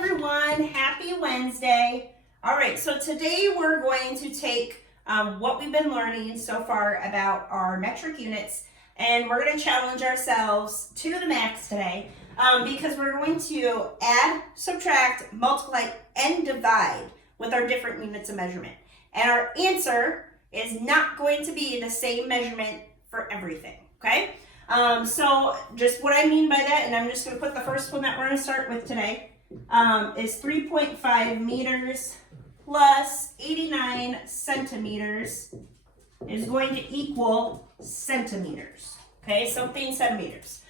everyone. Happy Wednesday. All right, so today we're going to take what we've been learning so far about our metric units, and we're going to challenge ourselves to the max today because we're going to add, subtract, multiply, and divide with our different units of measurement. And our answer is not going to be the same measurement for everything, okay? So just what I mean by that, and I'm just going to put the first one that we're going to start with today, is 3.5 meters plus 89 centimeters is going to equal centimeters. Okay, something centimeters.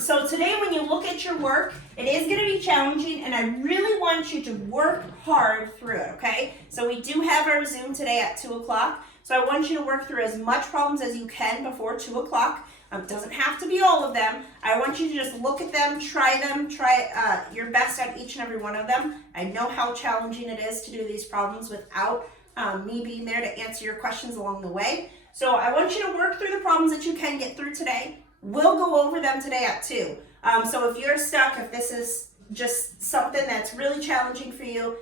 So today when you look at your work, it is going to be challenging, and I really want you to work hard through it, okay? So we do have our Zoom today at 2 o'clock, so I want you to work through as much problems as you can before 2 o'clock. It doesn't have to be all of them. I want you to just look at them, try your best at each and every one of them. I know how challenging it is to do these problems without me being there to answer your questions along the way. So I want you to work through the problems that you can get through today. We'll go over them today at 2. So if you're stuck, if this is just something that's really challenging for you,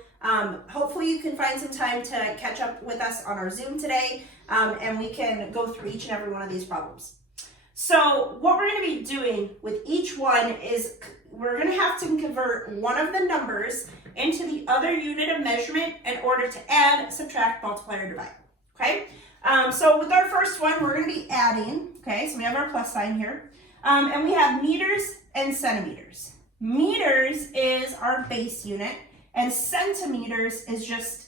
hopefully you can find some time to catch up with us on our Zoom today, and we can go through each and every one of these problems. So what we're going to be doing with each one is we're going to have to convert one of the numbers into the other unit of measurement in order to add, subtract, multiply, or divide. Okay? So with our first one, we're going to be adding. Okay, so we have our plus sign here. And we have meters and centimeters. Meters is our base unit, and centimeters is just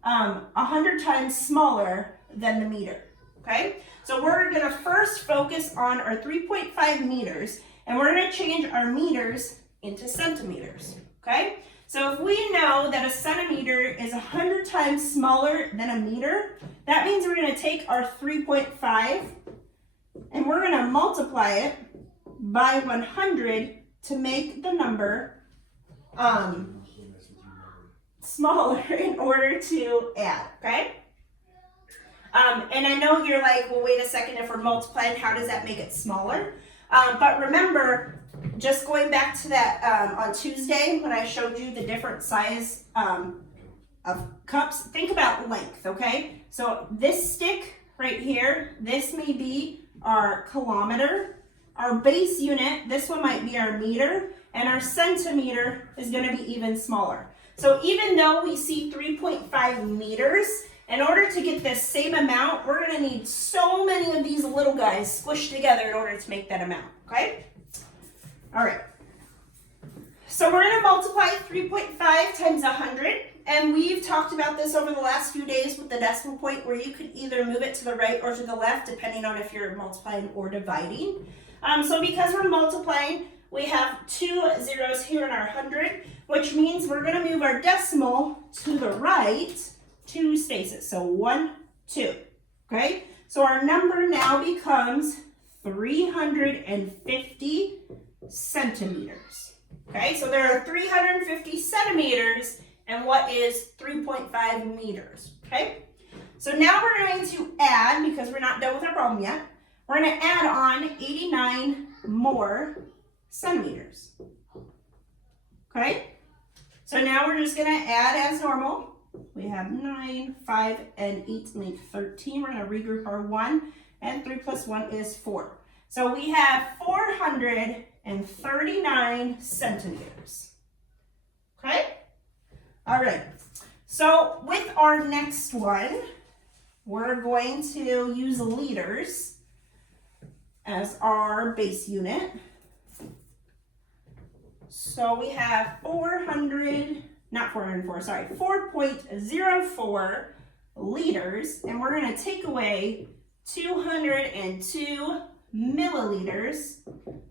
100 times smaller than the meter. Okay? So we're going to first focus on our 3.5 meters, and we're going to change our meters into centimeters, okay? So if we know that a centimeter is 100 times smaller than a meter, that means we're going to take our 3.5 and we're going to multiply it by 100 to make the number smaller in order to add, okay? And I know you're like, well, wait a second, if we're multiplying, how does that make it smaller? But remember, just going back to that on Tuesday when I showed you the different size of cups, think about length, okay? So this stick right here, this may be our kilometer. Our base unit, this one might be our meter, and our centimeter is going to be even smaller. So even though we see 3.5 meters, in order to get this same amount, we're going to need so many of these little guys squished together in order to make that amount, okay? All right. So we're going to multiply 3.5 times 100, and we've talked about this over the last few days with the decimal point where you could either move it to the right or to the left, depending on if you're multiplying or dividing. So because we're multiplying, we have 2 zeros here in our 100, which means we're going to move our decimal to the right 2 spaces, so 1, 2, okay? So our number now becomes 350 centimeters, okay? So there are 350 centimeters, and what is 3.5 meters, okay? So now we're going to add, because we're not done with our problem yet, we're going to add on 89 more centimeters, okay? So now we're just going to add as normal. We have 9, 5, and 8 make 13. We're going to regroup our 1, and 3 plus 1 is 4. So we have 439 centimeters. Okay? All right. So with our next one, we're going to use liters as our base unit. So we have 4.04 liters, and we're going to take away 202 milliliters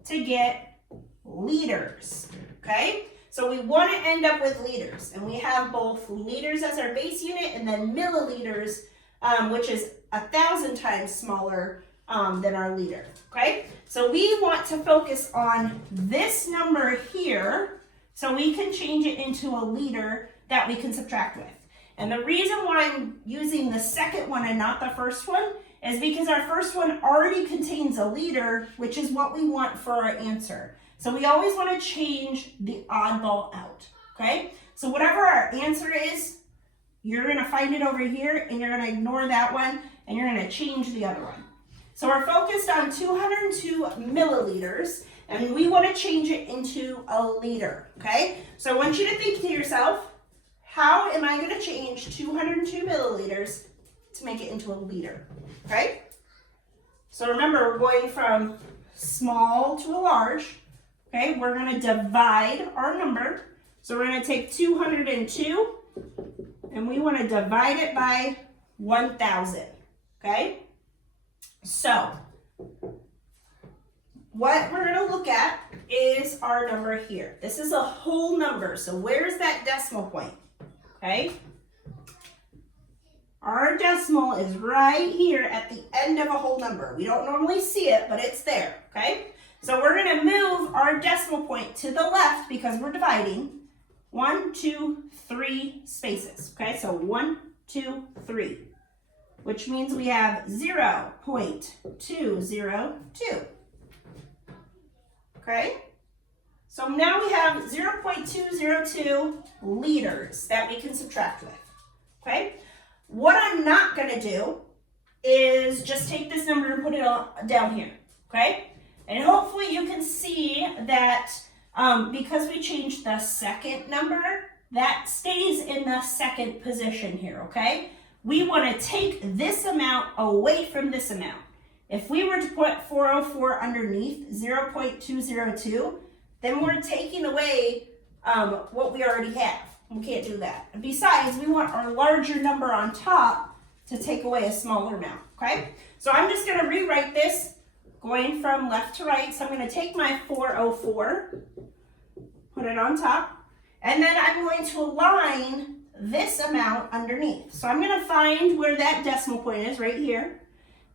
to get liters, okay? So we want to end up with liters, and we have both liters as our base unit and then milliliters, which is 1,000 times smaller than our liter, okay? So we want to focus on this number here so we can change it into a liter that we can subtract with. And the reason why I'm using the second one and not the first one is because our first one already contains a liter, which is what we want for our answer. So we always want to change the oddball out, okay? So whatever our answer is, you're gonna find it over here and you're gonna ignore that one and you're gonna change the other one. So we're focused on 202 milliliters and we wanna change it into a liter, okay? So I want you to think to yourself, how am I gonna change 202 milliliters to make it into a liter, okay? So remember, we're going from small to a large, okay? We're gonna divide our number. So we're gonna take 202 and we wanna divide it by 1,000, okay? So what we're gonna look at is our number here. This is a whole number, so where's that decimal point, okay? Our decimal is right here at the end of a whole number. We don't normally see it, but it's there, okay? So we're gonna move our decimal point to the left because we're dividing 1, 2, 3 spaces, okay? So 1, 2, 3, which means we have 0.202, okay? So now we have 0.202 liters that we can subtract with, okay? What I'm not gonna do is just take this number and put it down here, okay? And hopefully you can see that because we changed the second number, that stays in the second position here, okay? We wanna take this amount away from this amount. If we were to put 404 underneath 0.202, then we're taking away what we already have. We can't do that. And besides, we want our larger number on top to take away a smaller amount, okay? So I'm just gonna rewrite this going from left to right. So I'm gonna take my 404, put it on top, and then I'm going to align this amount underneath. So I'm gonna find where that decimal point is, right here.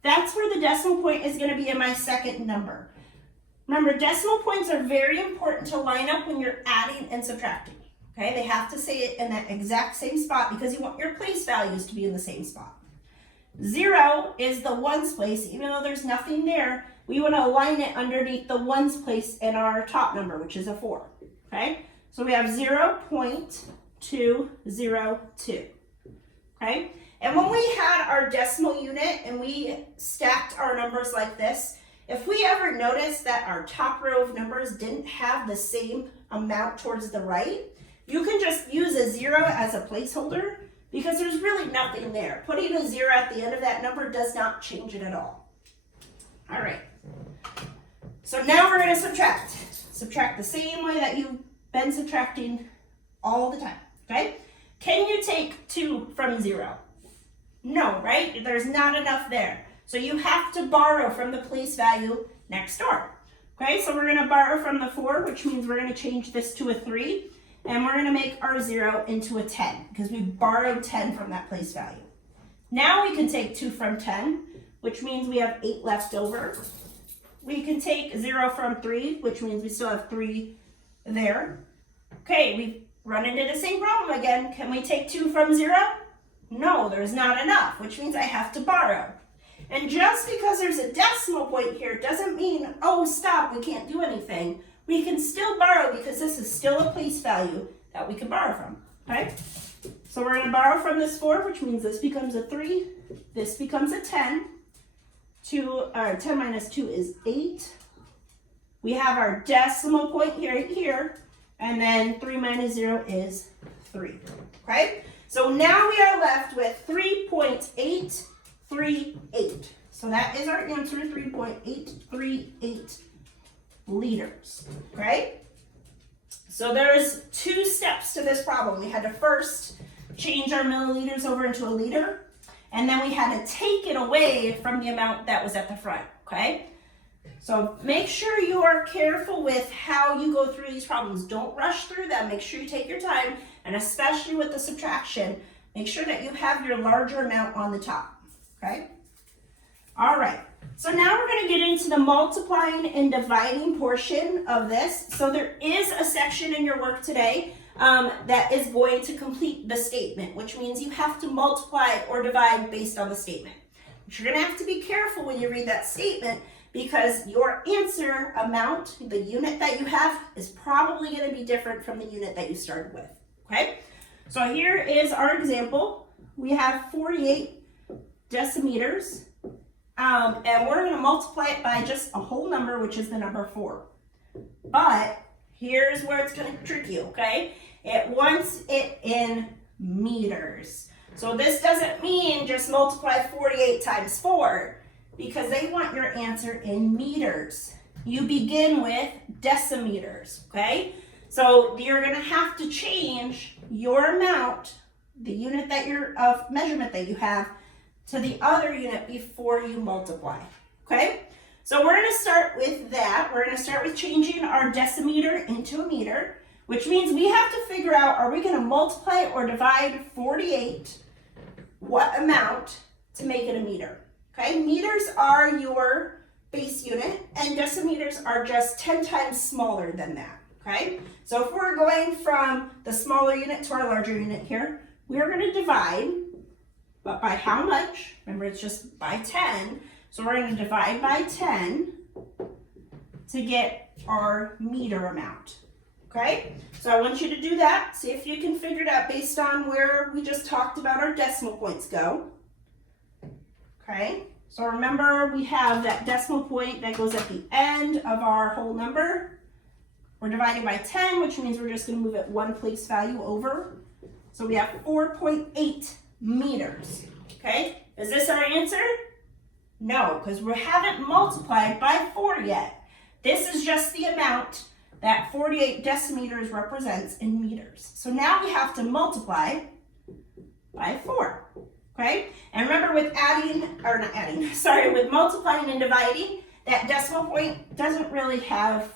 That's where the decimal point is gonna be in my second number. Remember, decimal points are very important to line up when you're adding and subtracting. Okay, they have to say it in that exact same spot because you want your place values to be in the same spot. 0 is the ones place. Even though there's nothing there, we want to align it underneath the ones place in our top number, which is a 4. Okay, so we have 0.202. Okay, and when we had our decimal unit and we stacked our numbers like this, if we ever noticed that our top row of numbers didn't have the same amount towards the right, you can just use a 0 as a placeholder because there's really nothing there. Putting a 0 at the end of that number does not change it at all. All right. So now we're going to subtract. Subtract the same way that you've been subtracting all the time, okay? Can you take 2 from 0? No, right? There's not enough there. So you have to borrow from the place value next door. Okay, so we're going to borrow from the 4, which means we're going to change this to a 3. And we're going to make our 0 into a 10 because we borrowed 10 from that place value. Now we can take 2 from 10, which means we have 8 left over. We can take 0 from 3, which means we still have 3 there. Okay, we've run into the same problem again. Can we take 2 from 0? No, there's not enough, which means I have to borrow. And just because there's a decimal point here doesn't mean, oh, stop, we can't do anything. We can still borrow because this is still a place value that we can borrow from, okay? So we're going to borrow from this 4, which means this becomes a 3. This becomes a 10. 10 minus 2 is 8. We have our decimal point here, and then 3 minus 0 is 3, okay? So now we are left with 3.838. So that is our answer, 3.838 liters, okay? So there's 2 steps to this problem. We had to first change our milliliters over into a liter, and then we had to take it away from the amount that was at the front, okay? So make sure you are careful with how you go through these problems. Don't rush through them. Make sure you take your time, and especially with the subtraction, make sure that you have your larger amount on the top, okay? All right. So now we're going to get into the multiplying and dividing portion of this. So there is a section in your work today that is going to complete the statement, which means you have to multiply or divide based on the statement. But you're going to have to be careful when you read that statement because your answer amount, the unit that you have, is probably going to be different from the unit that you started with, okay? So here is our example. We have 48 decimeters, and we're going to multiply it by just a whole number, which is the number 4. But here's where it's going to trick you, okay? It wants it in meters. So this doesn't mean just multiply 48 times 4, because they want your answer in meters. You begin with decimeters, okay? So you're going to have to change your amount, the unit that you're of measurement that you have, to the other unit before you multiply, okay? So we're going to start with that. We're going to start with changing our decimeter into a meter, which means we have to figure out, are we going to multiply or divide 48, what amount, to make it a meter, okay? Meters are your base unit, and decimeters are just 10 times smaller than that, okay? So if we're going from the smaller unit to our larger unit here, we're going to divide, but by how much? Remember, it's just by 10. So we're going to divide by 10 to get our meter amount, okay? So I want you to do that. See if you can figure it out based on where we just talked about our decimal points go, okay? So remember, we have that decimal point that goes at the end of our whole number. We're dividing by 10, which means we're just going to move it one place value over. So we have 4.8 meters, okay? Is this our answer? No, because we haven't multiplied by 4 yet. This is just the amount that 48 decimeters represents in meters. So now we have to multiply by 4, okay? And remember, with with multiplying and dividing, that decimal point doesn't really have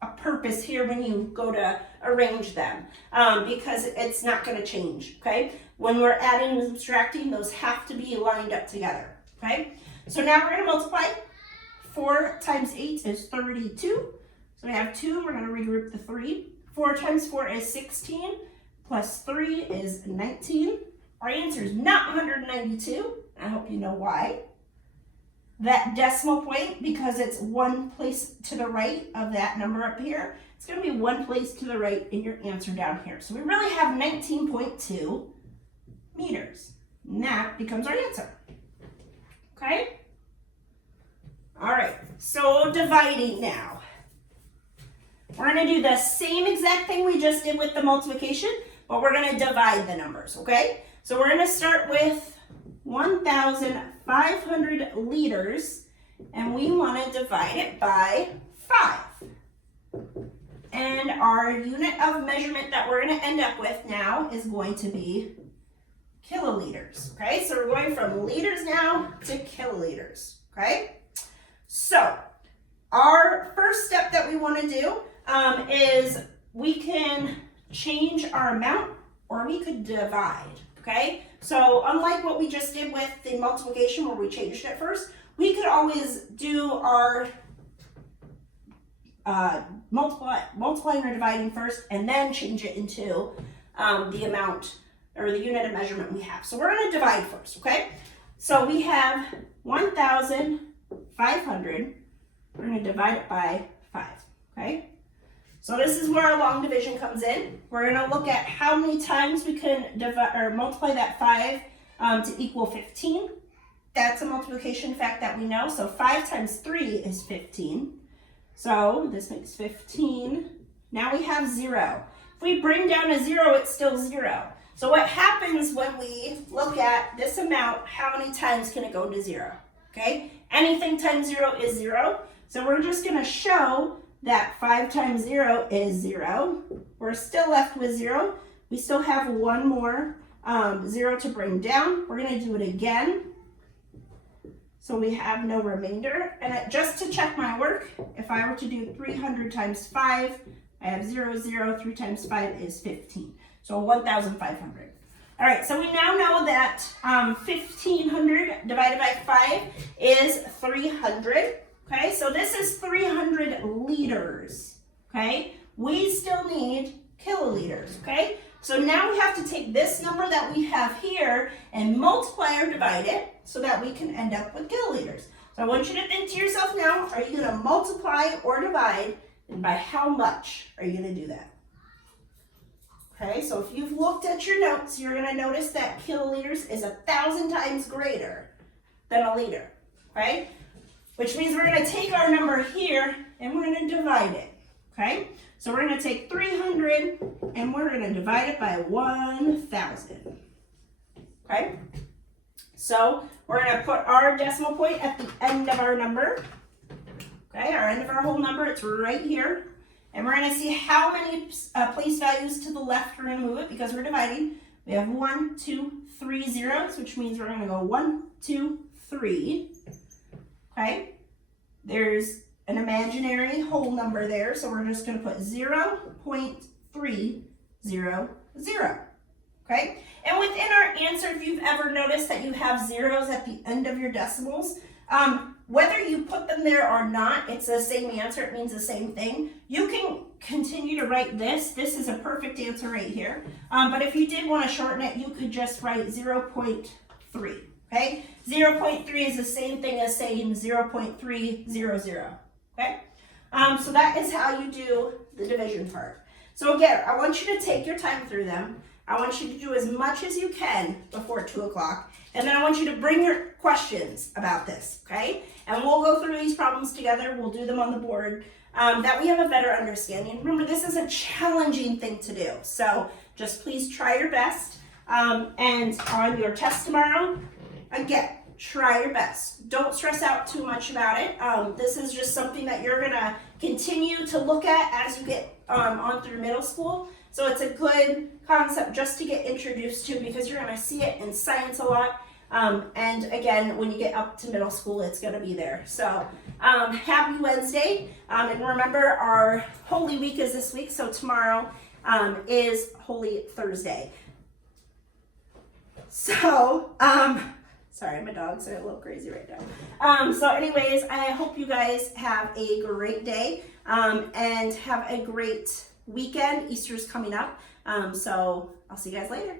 a purpose here when you go to arrange them, because it's not going to change, okay? When we're adding and subtracting, those have to be lined up together, okay? So now we're going to multiply. 4 times 8 is 32. So we have 2, we're going to regroup the 3. 4 times 4 is 16, plus 3 is 19. Our answer is not 192. I hope you know why. That decimal point, because it's one place to the right of that number up here, it's going to be one place to the right in your answer down here. So we really have 19.2 meters. And that becomes our answer. Okay? All right, so dividing now. We're going to do the same exact thing we just did with the multiplication, but we're going to divide the numbers, okay? So we're going to start with 1,500 liters, and we want to divide it by 5. And our unit of measurement that we're going to end up with now is going to be kiloliters, okay? So we're going from liters now to kiloliters, okay? So our first step that we want to do is we can change our amount, or we could divide, okay? So unlike what we just did with the multiplication where we changed it first, we could always do our multiplying or dividing first and then change it into the amount or the unit of measurement we have. So we're going to divide first, okay? So we have 1,500. We're going to divide it by 5, okay? So this is where our long division comes in. We're going to look at how many times we can divide or multiply that 5 to equal 15. That's a multiplication fact that we know. So 5 times 3 is 15. So this makes 15. Now we have 0. If we bring down a 0, it's still 0. So what happens when we look at this amount, how many times can it go to 0? Okay, anything times 0 is 0. So we're just going to show that 5 times 0 is 0. We're still left with 0. We still have one more 0 to bring down. We're going to do it again. So we have no remainder. And just to check my work, if I were to do 300 times 5, I have 0, 0. 3 times 5 is 15. So 1,500. All right, so we now know that 1,500 divided by 5 is 300. Okay, so this is 300 liters. Okay, we still need kiloliters. Okay, so now we have to take this number that we have here and multiply or divide it so that we can end up with kiloliters. So So I want you to think to yourself now, are you going to multiply or divide, and by how much are you going to do that? Okay, so if you've looked at your notes, you're going to notice that kiloliters is 1,000 times greater than a liter, okay? Which means we're going to take our number here and we're going to divide it, okay? So we're going to take 300 and we're going to divide it by 1,000, okay? So we're going to put our decimal point at the end of our number, okay? Our end of our whole number, it's right here. And we're going to see how many place values to the left we're going to move it because we're dividing. We have 1, 2, 3 zeros, which means we're going to go 1, 2, 3. Okay? There's an imaginary whole number there, so we're just going to put 0.300. Okay? And within our answer, if you've ever noticed that you have zeros at the end of your decimals, whether you put them there or not, it's the same answer. It means the same thing. You can continue to write this. This is a perfect answer right here. But if you did want to shorten it, you could just write 0.3. Okay? 0.3 is the same thing as saying 0.300. Okay? So that is how you do the division part. So again, I want you to take your time through them. I want you to do as much as you can before 2 o'clock. And then I want you to bring your questions about this, okay? And we'll go through these problems together. We'll do them on the board that we have a better understanding. Remember, this is a challenging thing to do. So just please try your best. And on your test tomorrow, again, try your best. Don't stress out too much about it. This is just something that you're going to continue to look at as you get on through middle school. So it's a good concept just to get introduced to because you're going to see it in science a lot. And again, when you get up to middle school, it's going to be there. So happy Wednesday. And remember, our Holy Week is this week. So tomorrow is Holy Thursday. So, sorry, my dogs are a little crazy right now. So anyways, I hope you guys have a great day and have a great weekend. Easter's coming up. So I'll see you guys later.